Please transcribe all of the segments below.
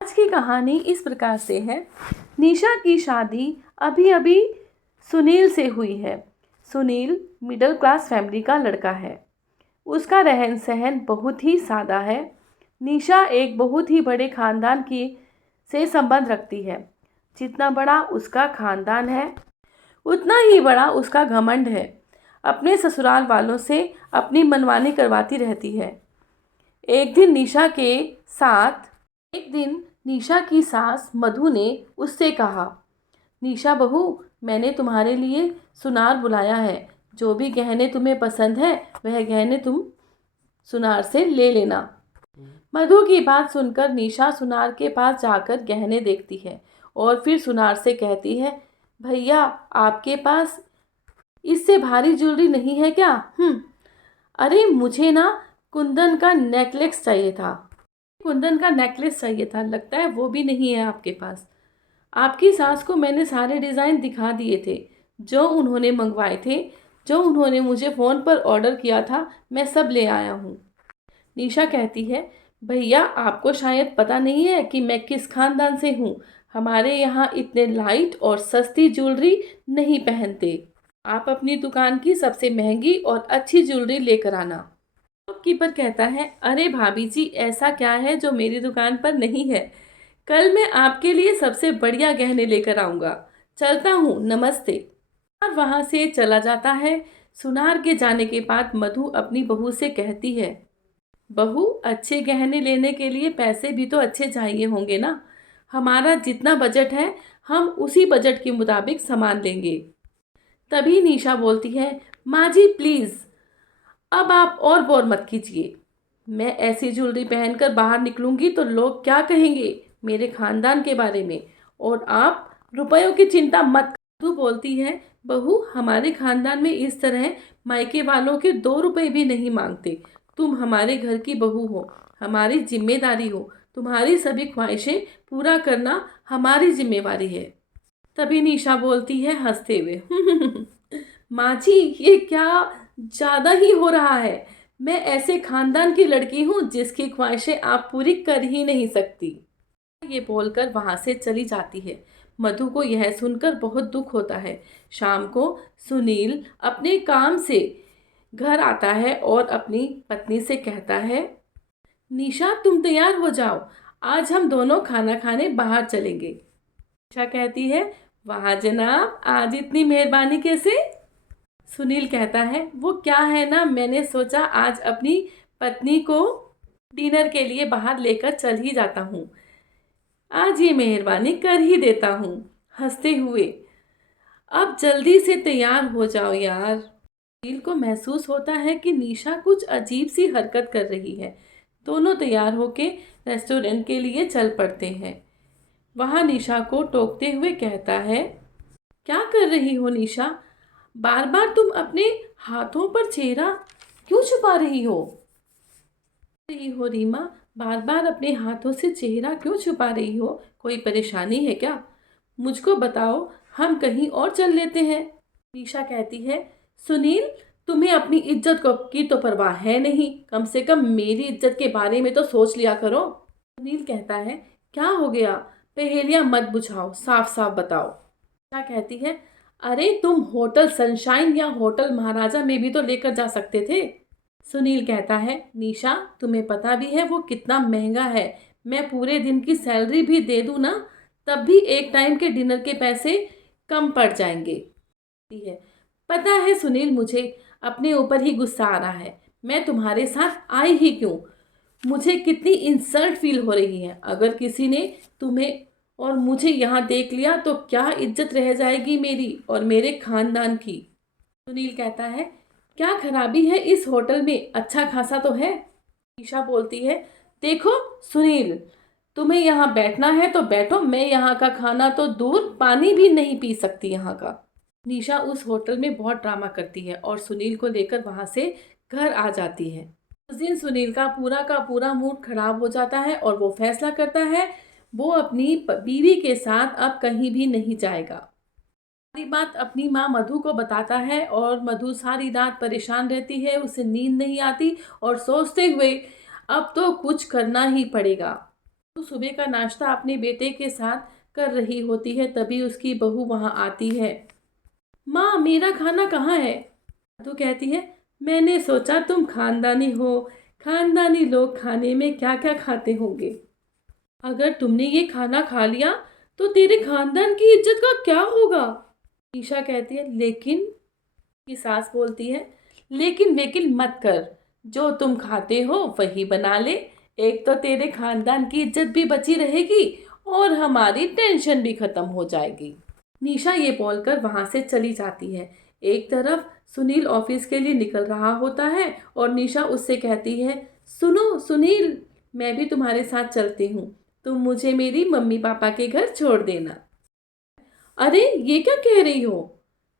आज की कहानी इस प्रकार से है। निशा की शादी अभी अभी सुनील से हुई है। सुनील मिडिल क्लास फैमिली का लड़का है। उसका रहन सहन बहुत ही सादा है। निशा एक बहुत ही बड़े खानदान की से संबंध रखती है। जितना बड़ा उसका खानदान है उतना ही बड़ा उसका घमंड है। अपने ससुराल वालों से अपनी मनमानी करवाती रहती है। एक दिन निशा की सास मधु ने उससे कहा, निशा बहू, मैंने तुम्हारे लिए सुनार बुलाया है। जो भी गहने तुम्हें पसंद है वह गहने तुम सुनार से ले लेना। मधु की बात सुनकर निशा सुनार के पास जाकर गहने देखती है और फिर सुनार से कहती है, भैया आपके पास इससे भारी ज्वेलरी नहीं है क्या? अरे मुझे ना कुंदन का नेकलेस चाहिए था। लगता है वो भी नहीं है आपके पास। आपकी सास को मैंने सारे डिज़ाइन दिखा दिए थे, जो उन्होंने मंगवाए थे, जो उन्होंने मुझे फ़ोन पर ऑर्डर किया था, मैं सब ले आया हूँ। निशा कहती है, भैया आपको शायद पता नहीं है कि मैं किस खानदान से हूँ। हमारे यहाँ इतने लाइट और सस्ती ज्वेलरी नहीं पहनते। आप अपनी दुकान की सबसे महंगी और अच्छी ज्वेलरी लेकर आना। शॉपकीपर कहता है, अरे भाभी जी, ऐसा क्या है जो मेरी दुकान पर नहीं है? कल मैं आपके लिए सबसे बढ़िया गहने लेकर आऊँगा। चलता हूँ, नमस्ते। और वहाँ से चला जाता है। सुनार के जाने के बाद मधु अपनी बहू से कहती है, बहू, अच्छे गहने लेने के लिए पैसे भी तो अच्छे चाहिए होंगे ना। हमारा जितना बजट है हम उसी बजट के मुताबिक सामान लेंगे। तभी निशा बोलती है, माँ जी प्लीज़, अब आप और बोर मत कीजिए। मैं ऐसी ज्वेलरी पहनकर बाहर निकलूंगी तो लोग क्या कहेंगे मेरे खानदान के बारे में। और आप रुपयों की चिंता मत। तू बोलती है, बहू, हमारे खानदान में इस तरह मायके वालों के 2 रुपए भी नहीं मांगते। तुम हमारे घर की बहू हो, हमारी जिम्मेदारी हो। तुम्हारी सभी ख्वाहिशें पूरा करना हमारी जिम्मेवारी है। तभी निशा बोलती है हंसते हुए, माँ जी, ये क्या ज़्यादा ही हो रहा है। मैं ऐसे खानदान की लड़की हूँ जिसकी ख्वाहिशें आप पूरी कर ही नहीं सकती। ये बोलकर वहाँ से चली जाती है। मधु को यह सुनकर बहुत दुख होता है। शाम को सुनील अपने काम से घर आता है और अपनी पत्नी से कहता है, निशा तुम तैयार हो जाओ, आज हम दोनों खाना खाने बाहर चलेंगे। निशा कहती है, वाह जनाब, आज इतनी मेहरबानी कैसे? सुनील कहता है, वो क्या है ना, मैंने सोचा आज अपनी पत्नी को डिनर के लिए बाहर लेकर चल ही जाता हूँ। आज ये मेहरबानी कर ही देता हूँ। हंसते हुए, अब जल्दी से तैयार हो जाओ यार। सुनील को महसूस होता है कि निशा कुछ अजीब सी हरकत कर रही है। दोनों तैयार होके रेस्टोरेंट के लिए चल पड़ते हैं। वहाँ निशा को टोकते हुए कहता है, क्या कर रही हो निशा? बार बार तुम अपने हाथों पर चेहरा क्यों छुपा रही हो रीमा? बार बार अपने हाथों से चेहरा क्यों छुपा रही हो? कोई परेशानी है क्या? मुझको बताओ, हम कहीं और चल लेते हैं। निशा कहती है, सुनील, तुम्हें अपनी इज्जत की तो परवाह है नहीं, कम से कम मेरी इज्जत के बारे में तो सोच लिया करो। सुनील कहता है, क्या हो गया? पहेलियां मत बुझाओ, साफ साफ बताओ। निशा कहती है, अरे तुम होटल सनशाइन या होटल महाराजा में भी तो लेकर जा सकते थे। सुनील कहता है, निशा, तुम्हें पता भी है वो कितना महंगा है। मैं पूरे दिन की सैलरी भी दे दूँ ना, तब भी एक टाइम के डिनर के पैसे कम पड़ जाएंगे। है, पता है सुनील, मुझे अपने ऊपर ही गुस्सा आ रहा है। मैं तुम्हारे साथ आई ही क्यों? मुझे कितनी इंसल्ट फील हो रही है। अगर किसी ने तुम्हें और मुझे यहाँ देख लिया तो क्या इज्जत रह जाएगी मेरी और मेरे खानदान की। सुनील कहता है, क्या खराबी है इस होटल में? अच्छा खासा तो है। ईशा बोलती है, देखो सुनील, तुम्हें यहाँ बैठना है तो बैठो, मैं यहाँ का खाना तो दूर, पानी भी नहीं पी सकती यहाँ का। निशा उस होटल में बहुत ड्रामा करती है और सुनील को लेकर वहाँ से घर आ जाती है। उस दिन सुनील का पूरा मूड खराब हो जाता है और वो फैसला करता है वो अपनी बीवी के साथ अब कहीं भी नहीं जाएगा। सारी बात अपनी माँ मधु को बताता है और मधु सारी रात परेशान रहती है, उसे नींद नहीं आती और सोचते हुए अब तो कुछ करना ही पड़ेगा। तो सुबह का नाश्ता अपने बेटे के साथ कर रही होती है, तभी उसकी बहू वहाँ आती है। माँ, मेरा खाना कहाँ है? तो कहती है, मैंने सोचा तुम खानदानी हो, खानदानी लोग खाने में क्या क्या खाते होंगे। अगर तुमने ये खाना खा लिया तो तेरे खानदान की इज्जत का क्या होगा? ईशा कहती है, लेकिन की सास बोलती है, लेकिन वेकिन मत कर, जो तुम खाते हो वही बना ले। एक तो तेरे खानदान की इज्जत भी बची रहेगी और हमारी टेंशन भी खत्म हो जाएगी। निशा ये बोलकर वहां से चली जाती है। एक तरफ सुनील ऑफिस के लिए निकल रहा होता है और निशा उससे कहती है, सुनो सुनील, मैं भी तुम्हारे साथ चलती हूँ, तुम मुझे मेरी मम्मी पापा के घर छोड़ देना। अरे ये क्या कह रही हो?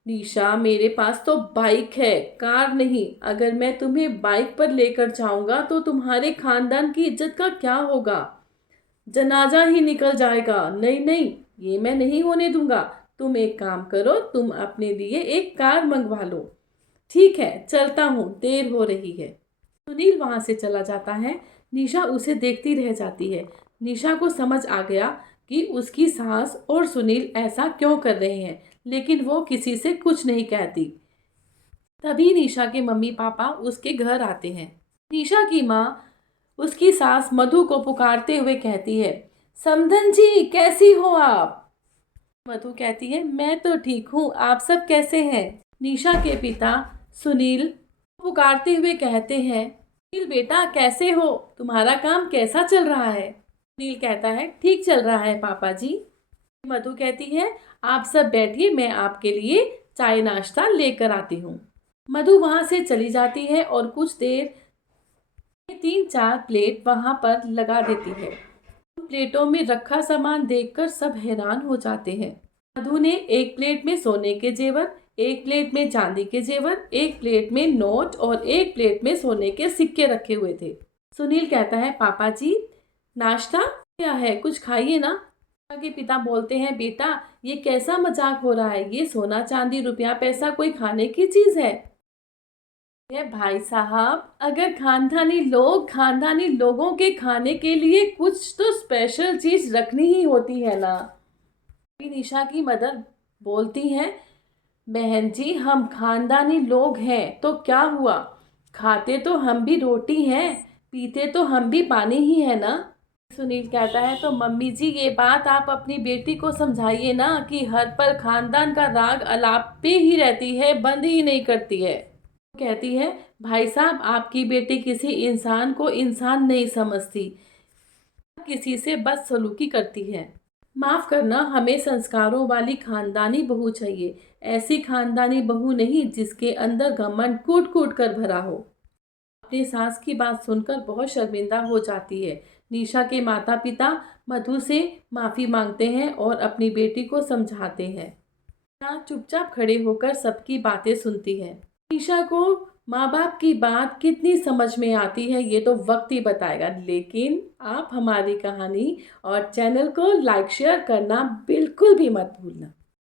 निशा, मेरे पास तो बाइक है, कार नहीं। अगर मैं तुम्हें बाइक पर लेकर जाऊंगा तो तुम्हारे खानदान की इज्जत का क्या होगा? जनाजा ही निकल जाएगा। नहीं नहीं, ये मैं नहीं होने दूंगा। तुम एक काम करो, तुम अपने लिए एक कार मंगवा लो। ठीक है, चलता हूँ, देर हो रही है। सुनील वहां से चला जाता है। निशा उसे देखती रह जाती है। निशा को समझ आ गया कि उसकी सास और सुनील ऐसा क्यों कर रहे हैं, लेकिन वो किसी से कुछ नहीं कहती। तभी निशा के मम्मी पापा उसके घर आते हैं। निशा की माँ उसकी सास मधु को पुकारते हुए कहती है, समधन जी, कैसी हो आप? मधु कहती है, मैं तो ठीक हूँ, आप सब कैसे हैं? निशा के पिता सुनील पुकारते हुए कहते हैं, सुनील बेटा, कैसे हो? तुम्हारा काम कैसा चल रहा है? सुनील कहता है, ठीक चल रहा है पापा जी। मधु कहती है, आप सब बैठिए, मैं आपके लिए चाय नाश्ता लेकर आती हूँ। मधु वहां से चली जाती है और कुछ देर 3-4 प्लेट वहां पर लगा देती है। प्लेटों में रखा सामान देखकर सब हैरान हो जाते हैं। मधु ने एक प्लेट में सोने के जेवर, एक प्लेट में चांदी के जेवर, एक प्लेट में नोट और एक प्लेट में सोने के सिक्के रखे हुए थे। सुनील कहता है, पापा जी, नाश्ता क्या है, कुछ खाइए ना। के पिता बोलते हैं, बेटा, ये कैसा मजाक हो रहा है? ये सोना चांदी रुपया पैसा कोई खाने की चीज है? ये भाई साहब, अगर खानदानी लोगों के खाने के लिए कुछ तो स्पेशल चीज रखनी ही होती है ना। निशा की मदर बोलती हैं, बहन जी, हम खानदानी लोग हैं तो क्या हुआ, खाते तो हम भी रोटी हैं, पीते तो हम भी पानी ही है ना। सुनील कहता है, तो मम्मी जी, ये बात आप अपनी बेटी को समझाइए ना कि हर पल खानदान का राग अलाप पे ही रहती है, बंद ही नहीं करती है। कहती है, भाई साहब, आपकी बेटी किसी इंसान को इंसान नहीं समझती, किसी से बदसलूकी करती है। माफ करना, हमें संस्कारों वाली खानदानी बहू चाहिए, ऐसी खानदानी बहू नहीं जिसके अंदर घमंड कूट कूट कर भरा हो। अपनी सास की बात सुनकर बहुत शर्मिंदा हो जाती है। निशा के माता पिता मधु से माफी मांगते हैं और अपनी बेटी को समझाते हैं। निशा चुपचाप खड़े होकर सबकी बातें सुनती है। निशा को माँ बाप की बात कितनी समझ में आती है ये तो वक्त ही बताएगा, लेकिन आप हमारी कहानी और चैनल को लाइक शेयर करना बिल्कुल भी मत भूलना।